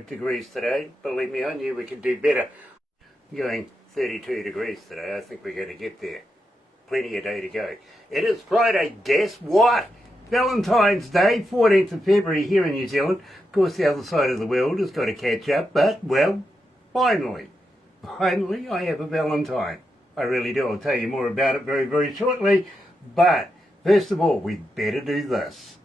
degrees today. Believe me, I knew we could do better. Going 32 degrees today. I think we're going to get there. Plenty of day to go. It is Friday. Guess what? Valentine's Day, 14th of February here in New Zealand. Of course, the other side of the world has got to catch up, but, well, finally I have a Valentine. I really do. I'll tell you more about it very, very shortly. But, first of all, we better do this.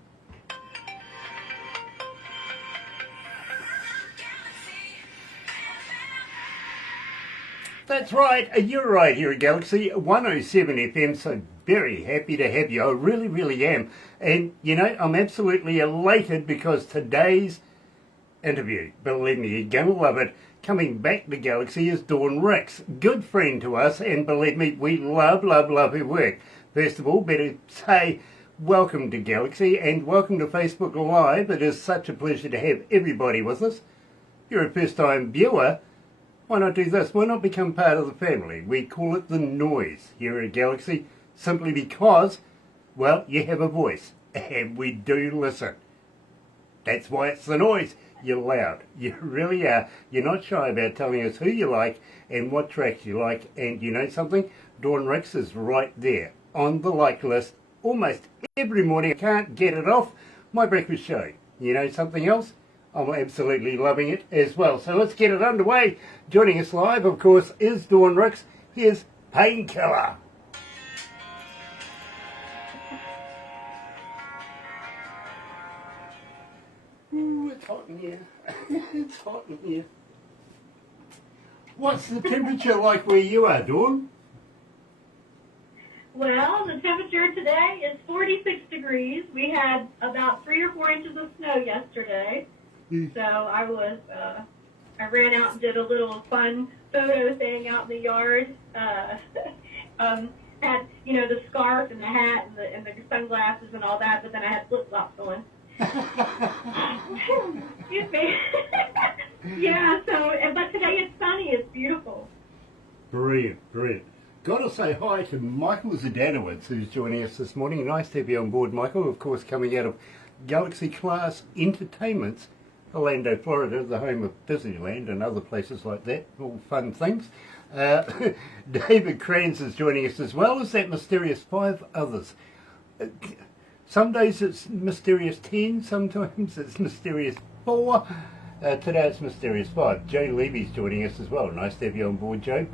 That's right, you're right here at Galaxy 107 FM, so very happy to have you. I really, really am. And, you know, I'm absolutely elated because today's interview, believe me, you're going to love it, coming back to Galaxy is Dawn Rix. Good friend to us, and believe me, we love her work. First of all, better say welcome to Galaxy and welcome to Facebook Live. It is such a pleasure to have everybody with us. If you're a first-time viewer, why not do this? Why not become part of the family? We call it the noise here at Galaxy simply because, well, you have a voice and we do listen. That's why it's the noise. You're loud. You really are. You're not shy about telling us who you like and what tracks you like. And you know something? Dawn Rix is right there on the like list almost every morning. I can't get it off my breakfast show. You know something else? I'm absolutely loving it as well. So let's get it underway. Joining us live, of course, is Dawn Rix. Here's Painkiller. Ooh, it's hot in here. It's hot in here. What's the temperature like where you are, Dawn? Well, the temperature today is 46 degrees. We had about 3 or 4 inches of snow yesterday. So I ran out and did a little fun photo thing out in the yard. Had, you know, the scarf and the hat and the sunglasses and all that, but then I had flip-flops on. Excuse me. Yeah, but today it's sunny. It's beautiful. Brilliant. Got to say hi to Michael Zdanowitz, who's joining us this morning. Nice to have you on board, Michael. Of course, coming out of Galaxy Class Entertainment's Orlando, Florida, the home of Disneyland and other places like that, all fun things. David Kranz is joining us as well as that mysterious 5 others. Some days it's mysterious 10, sometimes it's mysterious 4. Today it's mysterious 5. Joe Levy's joining us as well. Nice to have you on board, Joe.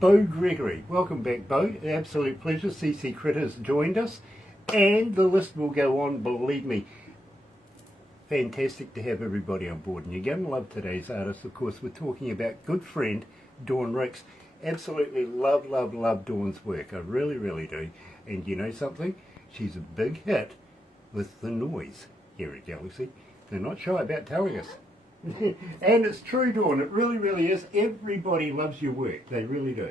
Bo Gregory, welcome back, Bo. Absolute pleasure. CC Critter's joined us, and the list will go on, believe me. Fantastic to have everybody on board, and you're going to love today's artist. Of course, we're talking about good friend Dawn Rix. Absolutely love Dawn's work. I really, really do. And you know something? She's a big hit with the noise here at Galaxy. They're not shy about telling us. And it's true, Dawn. It really, really is. Everybody loves your work. They really do.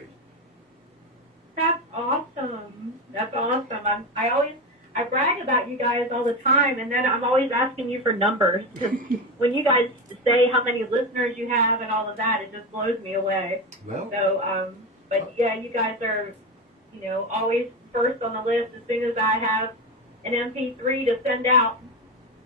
That's awesome. I brag about you guys all the time, and then I'm always asking you for numbers. When you guys say how many listeners you have and all of that, it just blows me away. Well, so, but yeah, you guys are, you know, always first on the list. As soon as I have an MP3 to send out,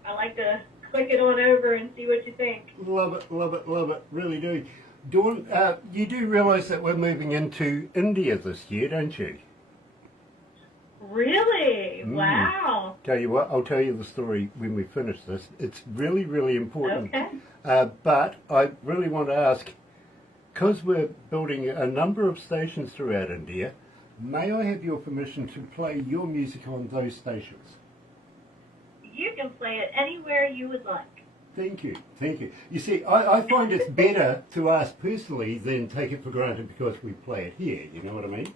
I like to click it on over and see what you think. Love it. Really do. Dawn, you do realise that we're moving into India this year, don't you? Really? Wow. Tell you what, I'll tell you the story when we finish this. It's really, really important. Okay. But I really want to ask, because we're building a number of stations throughout India, may I have your permission to play your music on those stations? You can play it anywhere you would like. Thank you. You see, I find it's better to ask personally than take it for granted because we play it here, you know what I mean?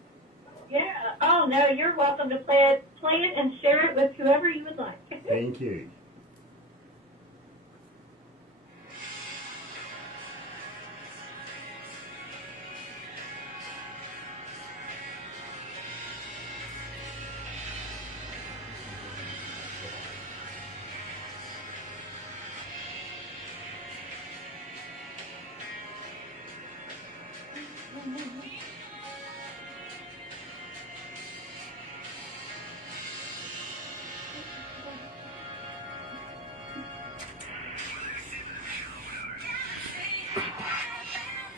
Yeah. Oh, no, you're welcome to play it and share it with whoever you would like. Thank you.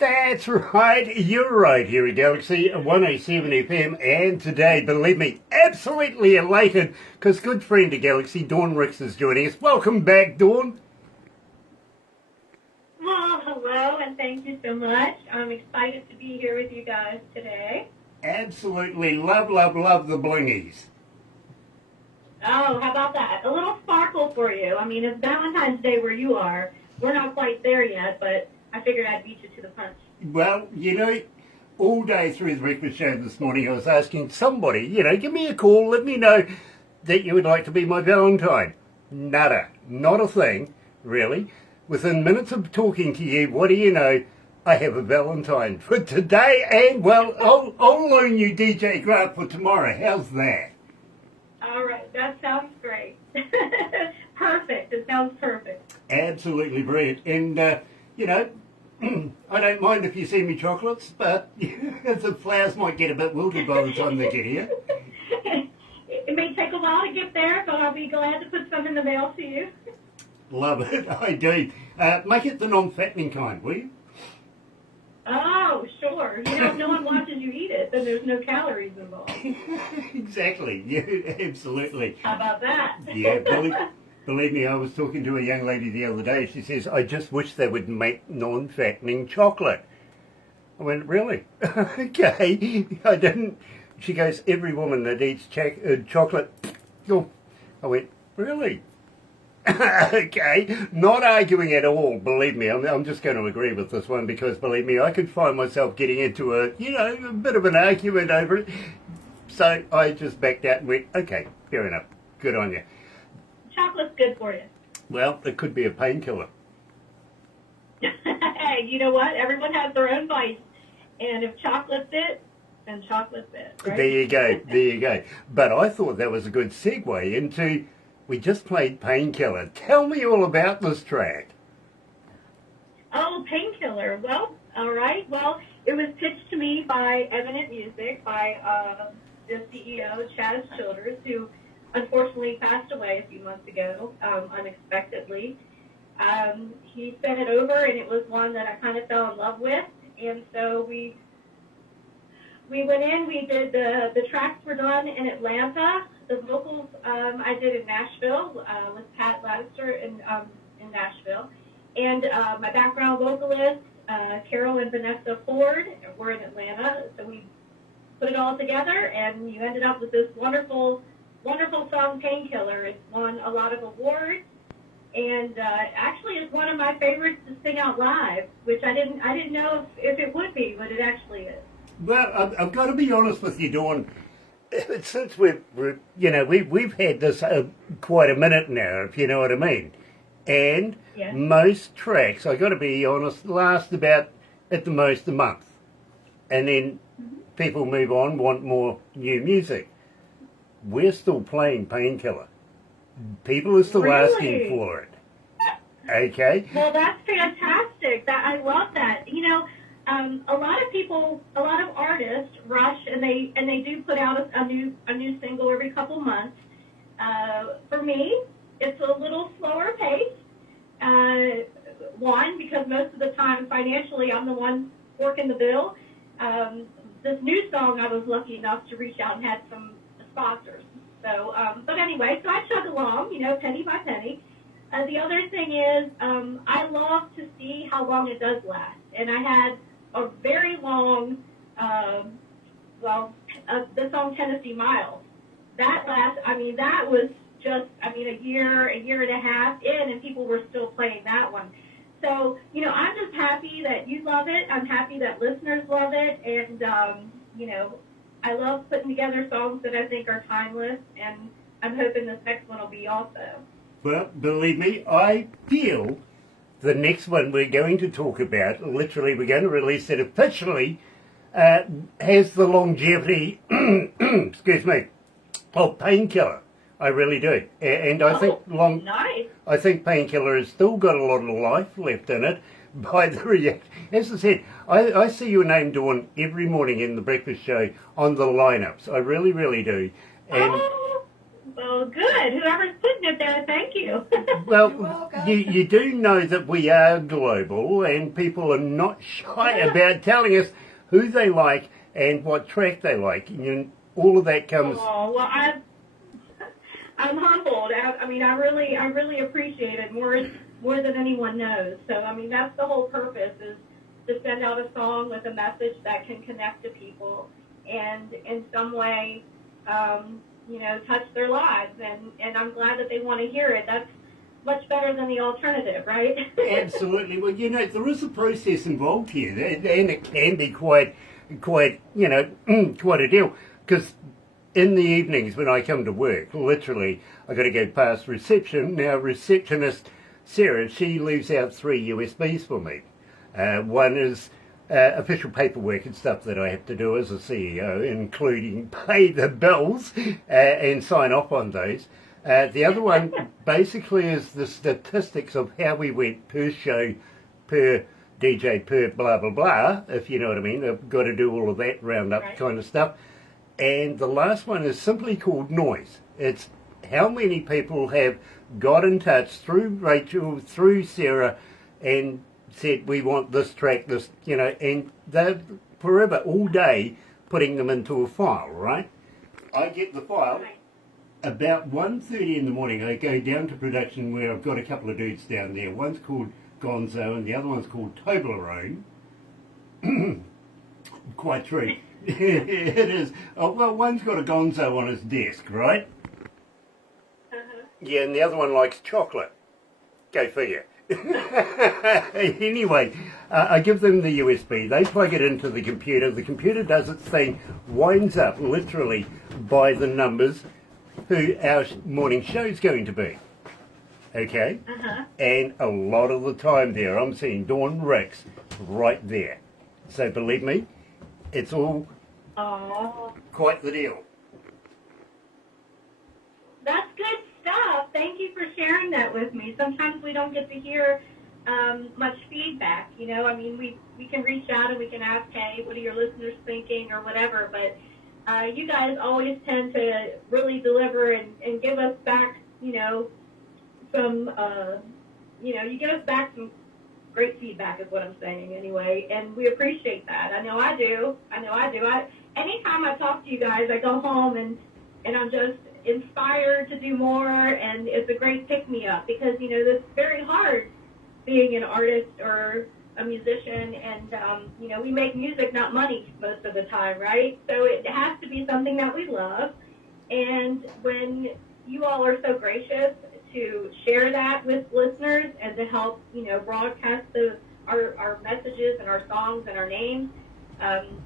That's right, you're right here at Galaxy 107 FM, and today, believe me, absolutely elated, because good friend of Galaxy, Dawn Rix, is joining us. Welcome back, Dawn. Well, hello, and thank you so much. I'm excited to be here with you guys today. Absolutely love, love, love the blingies. Oh, how about that? A little sparkle for you. I mean, it's Valentine's Day where you are. We're not quite there yet, but I figured I'd beat you to the punch. Well, you know, all day through the breakfast show this morning, I was asking somebody, give me a call, let me know that you would like to be my Valentine. Nada. Not a thing, really. Within minutes of talking to you, what do you know? I have a Valentine for today, and, well, I'll loan you DJ Grant for tomorrow. How's that? All right, that sounds great. Perfect. It sounds perfect. Absolutely brilliant. And, I don't mind if you send me chocolates, but the flowers might get a bit wilted by the time they get here. It may take a while to get there, but I'll be glad to put some in the mail to you. Love it, I do. Make it the non-fattening kind, will you? Oh, sure. If no one watches you eat it, then there's no calories involved. Exactly, yeah, absolutely. How about that? Yeah, believe me, I was talking to a young lady the other day. She says, I just wish they would make non-fattening chocolate. I went, really? Okay, I didn't. She goes, every woman that eats chocolate, oh. I went, really? Okay, not arguing at all, believe me. I'm just going to agree with this one because, believe me, I could find myself getting into a bit of an argument over it. So I just backed out and went, okay, fair enough. Good on you. Chocolate's good for you. Well, it could be a painkiller. Hey, you know what? Everyone has their own vice. And if chocolate's it, then chocolate's it, right? There you go. But I thought that was a good segue into... We just played Painkiller. Tell me all about this track. Oh, Painkiller. Well, all right. Well, it was pitched to me by Eminent Music, by the CEO, Chaz Childers, who unfortunately passed away a few months ago, unexpectedly. He sent it over, and it was one that I kind of fell in love with. And so we went in, we did the tracks were done in Atlanta. The vocals I did in Nashville with Pat Laddister in Nashville. And my background vocalists, Carol and Vanessa Ford, were in Atlanta. So we put it all together, and you ended up with this wonderful, wonderful song, Painkiller. It's won a lot of awards, and actually is one of my favorites to sing out live, which I didn't know if it would be, but it actually is. Well, I've got to be honest with you, Dawn. Since we've had this quite a minute now, if you know what I mean. And yes. Most tracks, I got to be honest, last about at the most a month, and then people move on, want more new music. We're still playing Painkiller. People are still asking for it. Okay. Well, that's fantastic. I love that. A lot of artists rush and they do put out a new single every couple months. For me, it's a little slower pace. One, because most of the time financially I'm the one working the bill. This new song I was lucky enough to reach out and had some sponsors. So, but anyway, so I chug along, penny by penny. The other thing is, I love to see how long it does last. And I had a very long, the song Tennessee Miles. That was just, a year and a half in, and people were still playing that one. So, I'm just happy that you love it. I'm happy that listeners love it. And, I love putting together songs that I think are timeless, and I'm hoping this next one will be also. Well, believe me, I feel the next one we're going to talk about, literally we're going to release it officially, has the longevity, excuse me, of Painkiller. I really do. And I think nice. I think Painkiller has still got a lot of life left in it. By the react, as I said, I see your name, Dawn, every morning in the breakfast show on the lineups. I really, really do. And Well, good. Whoever's putting it there, thank you. Well, you do know that we are global and people are not shy about telling us who they like and what track they like. All of that comes... Oh, well, I'm humbled. I mean, I really appreciate it more than anyone knows. So, I mean, that's the whole purpose, is to send out a song with a message that can connect to people and in some way, touch their lives. And I'm glad that they want to hear it. That's much better than the alternative, right? Absolutely. Well, there is a process involved here, and it can be quite quite a deal. Because in the evenings when I come to work, literally, I got to go past reception. Now, receptionist Sarah, she leaves out 3 USBs for me. One is official paperwork and stuff that I have to do as a CEO, including pay the bills and sign off on those. The other one basically is the statistics of how we went per show, per DJ, per blah, blah, blah, if you know what I mean. I've got to do all of that roundup kind of stuff. And the last one is simply called noise. It's how many people have got in touch through Rachel, through Sarah, and said, we want this track, this, and they're forever, all day, putting them into a file, right? I get the file. About 1:30 in the morning, I go down to production where I've got a couple of dudes down there. One's called Gonzo and the other one's called Toblerone. Quite true. It is. Oh, well, one's got a Gonzo on his desk, right? Yeah, and the other one likes chocolate. Go figure. Anyway, I give them the USB. They plug it into the computer. The computer does its thing, winds up literally by the numbers who our morning show's going to be. Okay? And a lot of the time there, I'm seeing Dawn Rix right there. So believe me, it's all quite the deal. That's good stuff. Thank you for sharing that with me. Sometimes we don't get to hear much feedback. I mean, we can reach out and we can ask, hey, what are your listeners thinking or whatever, but you guys always tend to really deliver and give us back, some, you give us back some great feedback is what I'm saying anyway, and we appreciate that. I know I do. Anytime I talk to you guys, I go home and I'm just inspired to do more, and it's a great pick-me-up because, it's very hard being an artist or a musician, and, we make music, not money most of the time, right? So it has to be something that we love, and when you all are so gracious to share that with listeners and to help, broadcast our messages and our songs and our names,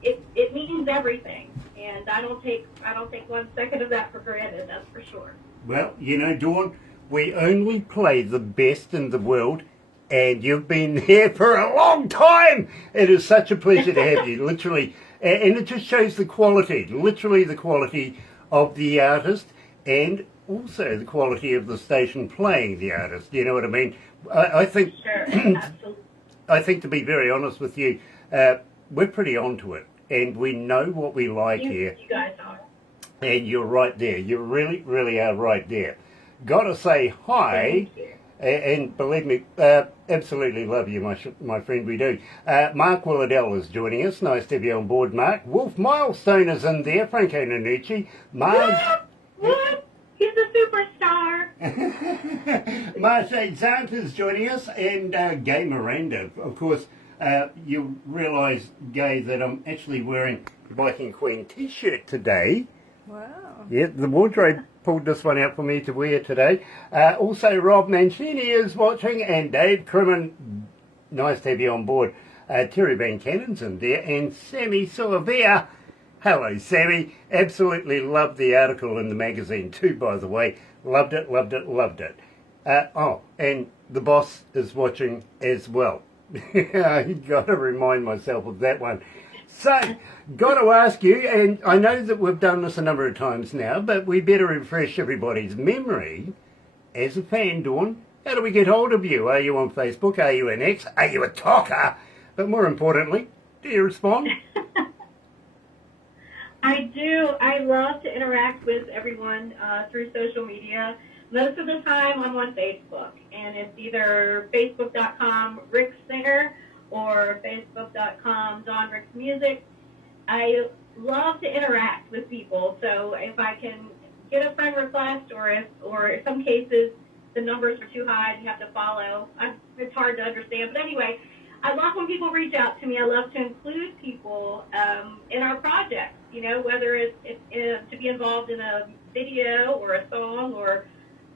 it means everything, and I don't take 1 second of that for granted, that's for sure. Well, Dawn, we only play the best in the world, and you've been here for a long time. It is such a pleasure to have you, literally, and it just shows the quality, literally the quality of the artist, and also the quality of the station playing the artist. You know what I mean? I think, sure, absolutely. I think, to be very honest with you, we're pretty onto it, and we know what we like here. You guys are. And you're right there. You really, really are right there. Gotta say hi, and believe me, absolutely love you, my friend, we do. Mark Willardell is joining us. Nice to have you on board, Mark. Wolf Milestone is in there. Franco Nanucci. Marge. What? He's a superstar. Marge Zant is joining us, and Gay Miranda. Of course, you'll realise, Gay, that I'm actually wearing the Viking Queen t-shirt today. Wow. Yeah, the wardrobe pulled this one out for me to wear today. Also, Rob Mancini is watching, and Dave Crimmin. Nice to have you on board. Terry Van Cannon's in there, and Sammy Silvia. Hello, Sammy. Absolutely loved the article in the magazine too, by the way. Loved it, loved it, loved it. And the boss is watching as well. I've got to remind myself of that one. So, got to ask you, and I know that we've done this a number of times now, but we better refresh everybody's memory. As a fan, Dawn, how do we get hold of you? Are you on Facebook? Are you an X? Are you a talker? But more importantly, do you respond? I do. I love to interact with everyone through social media. Most of the time, I'm on Facebook, and it's either facebook.com Rix Singer or facebook.com Dawn Rix Music. I love to interact with people, so if I can get a friend request, or in some cases the numbers are too high and you have to follow, it's hard to understand. But anyway, I love when people reach out to me. I love to include people in our projects, whether it's to be involved in a video or a song, or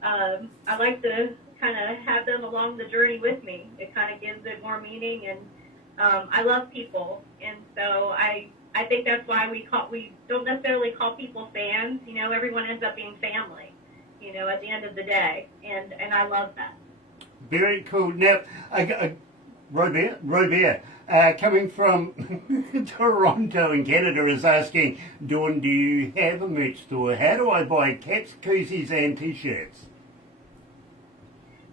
I like to kind of have them along the journey with me. It kind of gives it more meaning, and I love people, and so I think that's why we don't necessarily call people fans. Everyone ends up being family, at the end of the day, and I love that. Very cool. Now, Robert, coming from Toronto in Canada, is asking, Dawn, do you have a merch store? How do I buy caps, koozies, and t-shirts?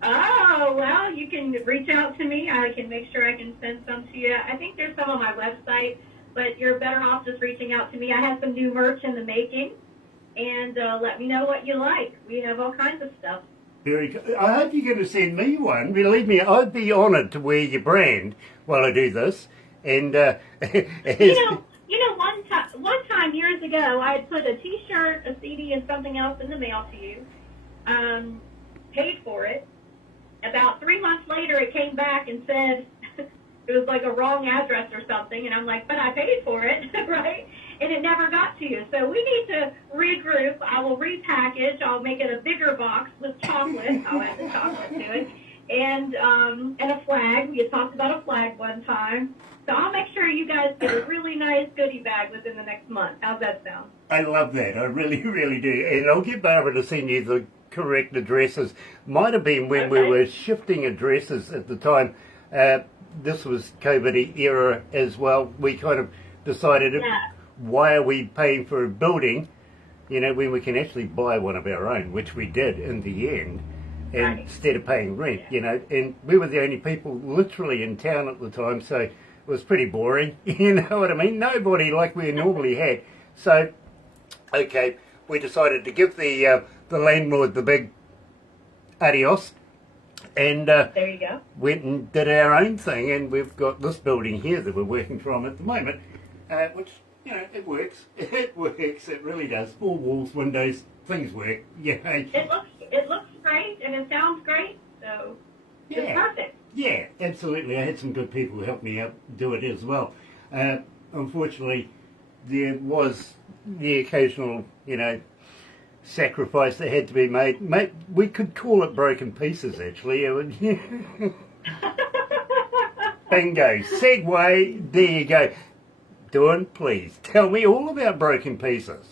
Oh, well, you can reach out to me. I can make sure I can send some to you. I think there's some on my website, but you're better off just reaching out to me. I have some new merch in the making, and let me know what you like. We have all kinds of stuff. Very good. I hope you're going to send me one. Believe me, I'd be honoured to wear your brand while I do this. And one time years ago, I had put a T-shirt, a CD, and something else in the mail to you. Paid for it. About 3 months later, it came back and said it was like a wrong address or something, and I'm like, but I paid for it, right? And it never got to you. So we need to regroup. I will repackage. I'll make it a bigger box with chocolate. I'll add the chocolate to it. And a flag. We had talked about a flag one time. So I'll make sure you guys get a really nice goodie bag within the next month. How's that sound? I love that. I really, really do. And I'll get Barbara to send you the correct addresses. Might have been when we were shifting addresses at the time. This was COVID era as well. We kind of decided, why are we paying for a building, when we can actually buy one of our own, which we did in the end, and instead of paying rent, and we were the only people literally in town at the time, so it was pretty boring, you know what I mean? Nobody like we normally had. So, okay, we decided to give the landlord the big adios, and there you go. Went and did our own thing, and we've got this building here that we're working from at the moment, which, it works. It works. It really does. 4 walls, windows, things work. It looks great, and it sounds great, so it's perfect. Yeah, absolutely. I had some good people who helped me out do it as well. Unfortunately, there was the occasional, sacrifice that had to be made. We could call it broken pieces, actually. Bingo. Segue. There you go. Dawn, please, tell me all about broken pieces.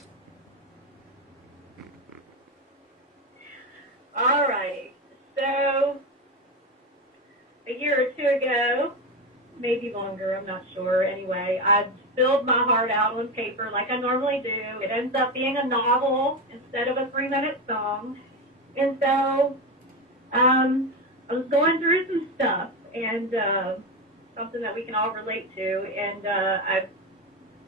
All right. So, a year or two ago, maybe longer, I'm not sure. Anyway, I spilled my heart out on paper like I normally do. It ends up being a novel instead of a 3-minute song. And so, I was going through some stuff, and something that we can all relate to, and I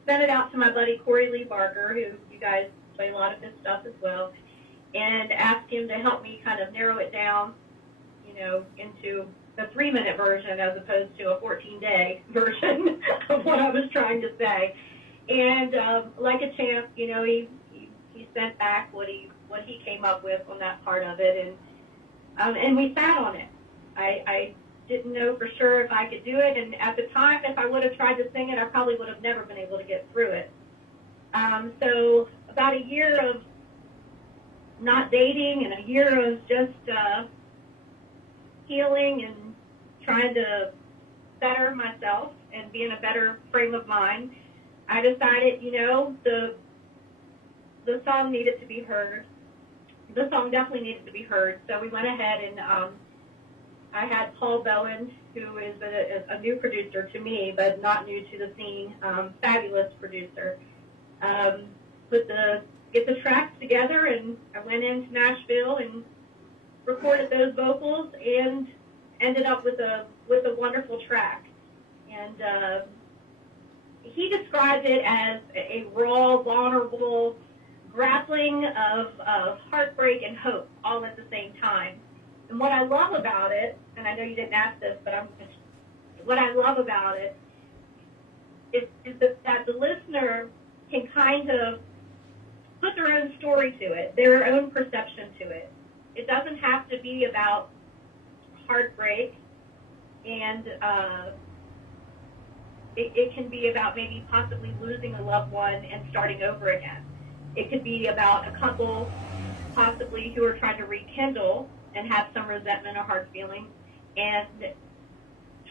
sent it out to my buddy Corey Lee Barker, who you guys play a lot of his stuff as well, and asked him to help me kind of narrow it down, into the 3-minute version as opposed to a 14-day version of what I was trying to say. And like a champ, he sent back what he came up with on that part of it, and we sat on it. I didn't know for sure if I could do it, and at the time, if I would have tried to sing it, I probably would have never been able to get through it. So about a year of not dating and a year of just healing and trying to better myself and be in a better frame of mind, I decided, the song needed to be heard. The song definitely needed to be heard. So we went ahead and I had Paul Bowen, who is a new producer to me, but not new to the scene, fabulous producer, get the tracks together, and I went into Nashville and recorded those vocals and ended up with a wonderful track. And he describes it as a raw, vulnerable grappling of heartbreak and hope all at the same time. And what I love about it, and I know you didn't ask this, but what I love about it is that the listener can kind of put their own story to it, their own perception to it. It doesn't have to be about heartbreak, and it can be about maybe possibly losing a loved one and starting over again. It could be about a couple possibly who are trying to rekindle and have some resentment or hard feelings and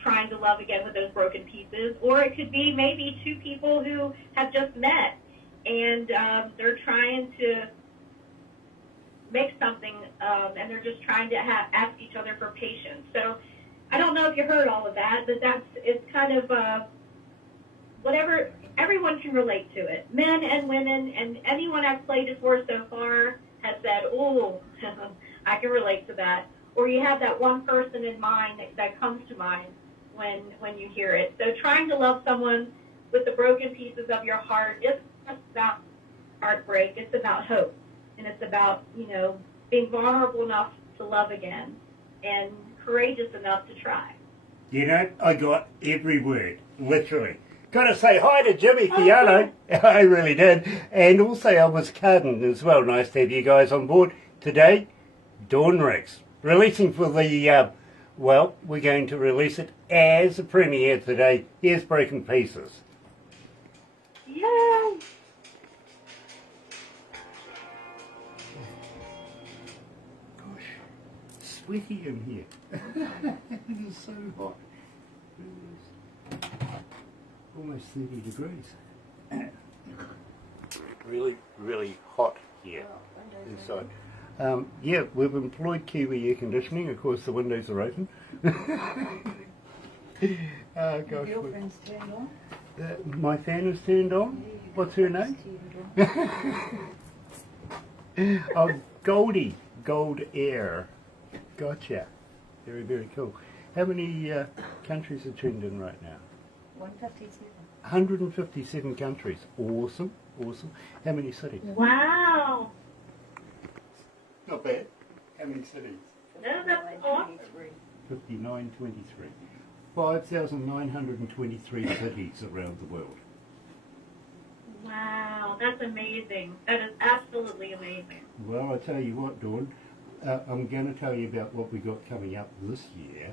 trying to love again with those broken pieces. Or it could be maybe two people who have just met and they're trying to make something and they're just trying to ask each other for patience. So I don't know if you heard all of that, but it's kind of whatever, everyone can relate to it. Men and women, and anyone I've played it for so far has said, oh, I can relate to that. Or you have that one person in mind that comes to mind when you hear it. So trying to love someone with the broken pieces of your heart isn't just about heartbreak. It's about hope. And it's about, being vulnerable enough to love again and courageous enough to try. I got every word, literally. Got to say hi to Jimmy Fiano. I really did. And also I was Carden as well. Nice to have you guys on board today. Dawn Rix. Releasing for the, we're going to release it as a premiere today. Here's Broken Pieces. Yay! Gosh, sweaty in here. It is so hot. Almost 30 degrees. Really, really hot here inside. We've employed Kiwi air conditioning. Of course, the windows are open. Oh, gosh. Your girlfriend's turned on? My fan is turned on? What's her name? Oh, Goldie. Gold Air. Gotcha. Very, very cool. How many countries are tuned in right now? 157. 157 countries. Awesome, awesome. How many cities? Wow. Not bad. How many cities? No, that's awesome. 5923. 5,923 cities around the world. Wow, that's amazing. That is absolutely amazing. Well, I tell you what, Dawn, I'm going to tell you about what we got coming up this year,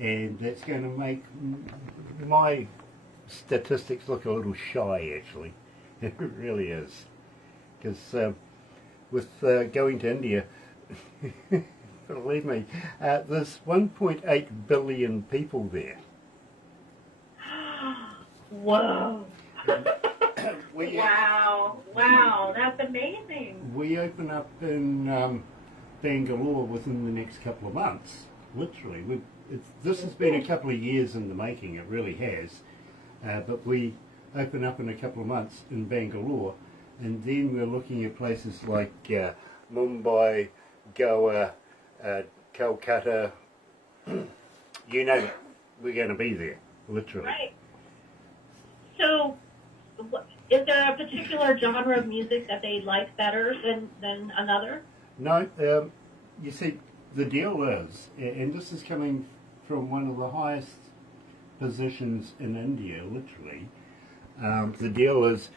and that's going to make my statistics look a little shy, actually. It really is. Because with going to India, believe me, there's 1.8 billion people there. Whoa. Wow, that's amazing. We open up in Bangalore within the next couple of months, literally. This has been a couple of years in the making, it really has. But we open up in a couple of months in Bangalore, and then we're looking at places like Mumbai, Goa, Calcutta, you name it, we're going to be there, literally. Right. So, is there a particular genre of music that they like better than another? No, you see, the deal is, and this is coming from one of the highest positions in India, literally, the deal is,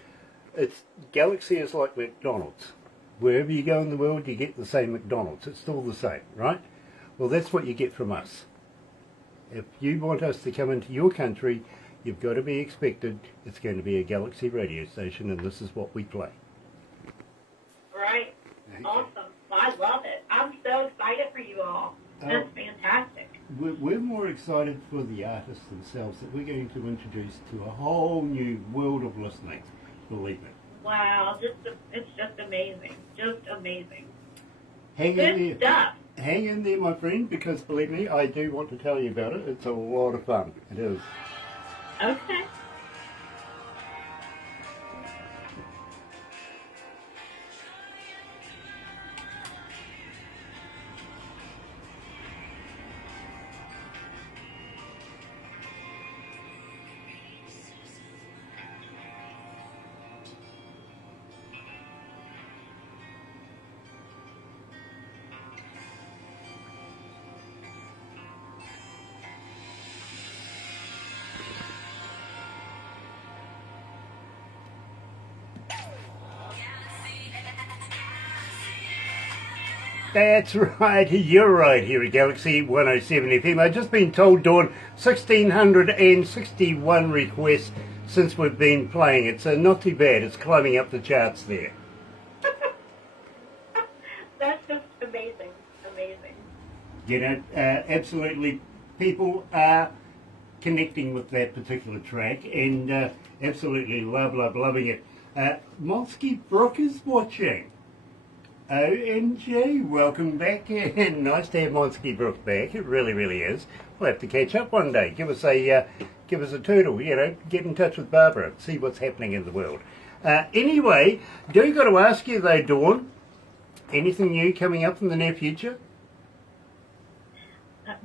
Galaxy is like McDonald's. Wherever you go in the world, you get the same McDonald's. It's still the same, right? Well, that's what you get from us. If you want us to come into your country, you've got to be expected. It's going to be a Galaxy radio station, and this is what we play. Right. Awesome. I love it. I'm so excited for you all. That's fantastic. We're more excited for the artists themselves that we're going to introduce to a whole new world of listening, believe me. Wow, it's just amazing. Just amazing. Hang Good in there. stuff. Hang in there, my friend, because believe me, I do want to tell you about it. It's a lot of fun. It is. Okay. That's right, you're right here at Galaxy 107 FM. I've just been told, Dawn, 1,661 requests since we've been playing it, so not too bad. It's climbing up the charts there. That's just amazing, amazing. You know, absolutely, people are connecting with that particular track and absolutely loving it. Monsky Brook is watching. OMG, welcome back, and nice to have Monsky Brook back. It really is. We'll have to catch up one day. Give us a toodle. You know, get in touch with Barbara, see what's happening in the world. Anyway, do got to ask you though, Dawn, anything new coming up in the near future?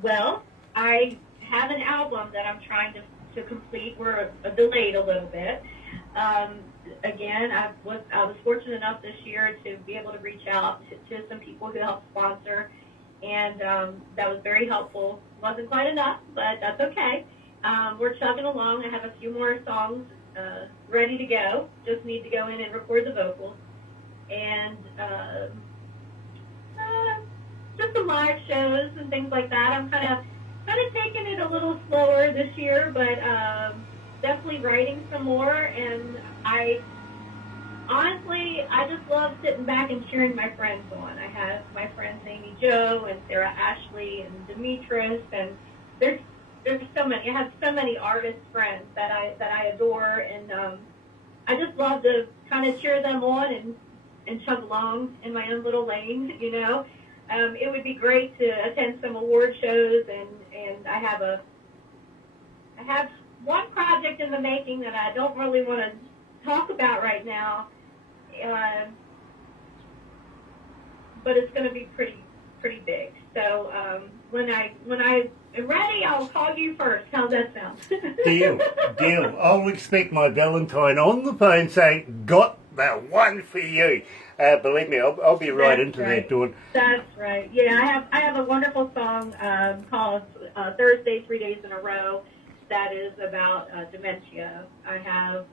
Well, I have an album that I'm trying to complete. We're delayed a little bit. Again, I was fortunate enough this year to be able to reach out to some people who helped sponsor, and that was very helpful. Wasn't quite enough, but that's okay. We're chugging along. I have a few more songs ready to go. Just need to go in and record the vocals, and just some live shows and things like that. I'm kind of taking it a little slower this year, but definitely writing some more. And I just love sitting back and cheering my friends on. I have my friends Amy Jo and Sarah Ashley and Demetris, and there's so many. I have so many artist friends that I adore, and I just love to kind of cheer them on and chug along in my own little lane, you know. It would be great to attend some award shows, and I have one project in the making that I don't really want to talk about right now, but it's going to be pretty big. So when I am ready, I'll call you first. How's that sound? Deal. I'll expect my Valentine on the phone saying, "Got that one for you." Believe me, I'll be right into that, Dawn. That's right. Yeah, I have a wonderful song called Thursday, 3 Days in a Row that is about dementia. I have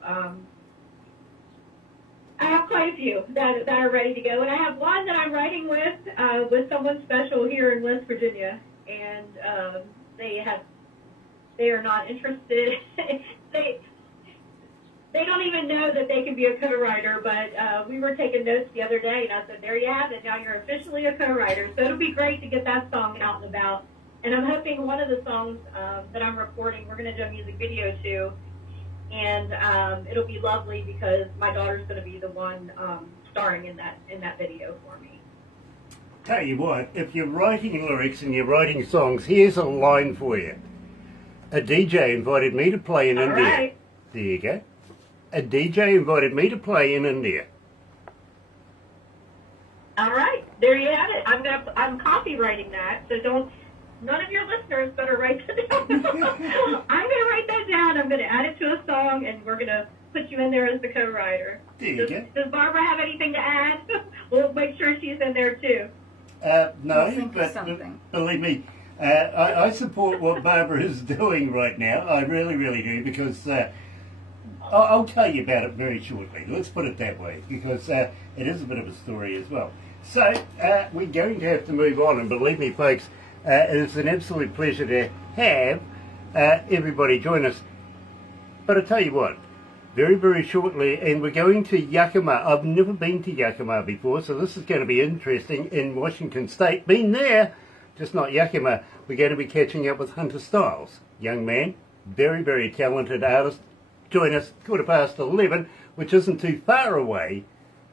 quite a few that are ready to go, and I have one that I'm writing with someone special here in West Virginia, and they are not interested. They don't even know that they can be a co-writer, but we were taking notes the other day, and I said, there you have it, now you're officially a co-writer. So it'll be great to get that song out and about. And I'm hoping one of the songs that I'm recording, we're going to do a music video to, and it'll be lovely because my daughter's going to be the one starring in that video for me. Tell you what, if you're writing lyrics and you're writing songs, here's a line for you. A DJ invited me to play in India. Right. There you go. A DJ invited me to play in India. All right, there you have it. I'm copywriting that, so none of your listeners better write that down. I'm going to write that down. I'm going to add it to a song, and we're going to put you in there as the co-writer. There you go. Does Barbara have anything to add? We'll make sure she's in there too. No, but believe me, I support what Barbara is doing right now. I really do, because I'll tell you about it very shortly. Let's put it that way, because it is a bit of a story as well. So we're going to have to move on, and believe me, folks, it's an absolute pleasure to have everybody join us. But I tell you what, very shortly, and we're going to Yakima. I've never been to Yakima before, so this is going to be interesting, in Washington State. Been there, just not Yakima. We're going to be catching up with Hunter Styles, young man, very talented artist. Join us 11:15, which isn't too far away,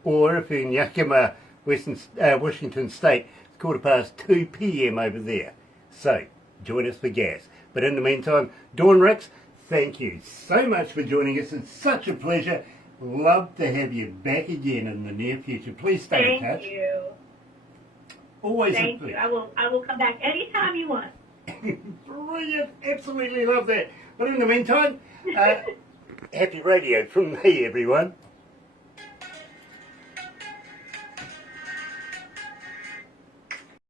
or if you're in Yakima, Washington State, it's 2:15 p.m. over there. So, join us for gas. But in the meantime, Dawn Rix, thank you so much for joining us. It's such a pleasure. Love to have you back again in the near future. Please stay in touch. Thank you. Always Thank a you. pleasure. I will come back anytime you want. Brilliant. Absolutely love that. But in the meantime, happy radio from me, everyone.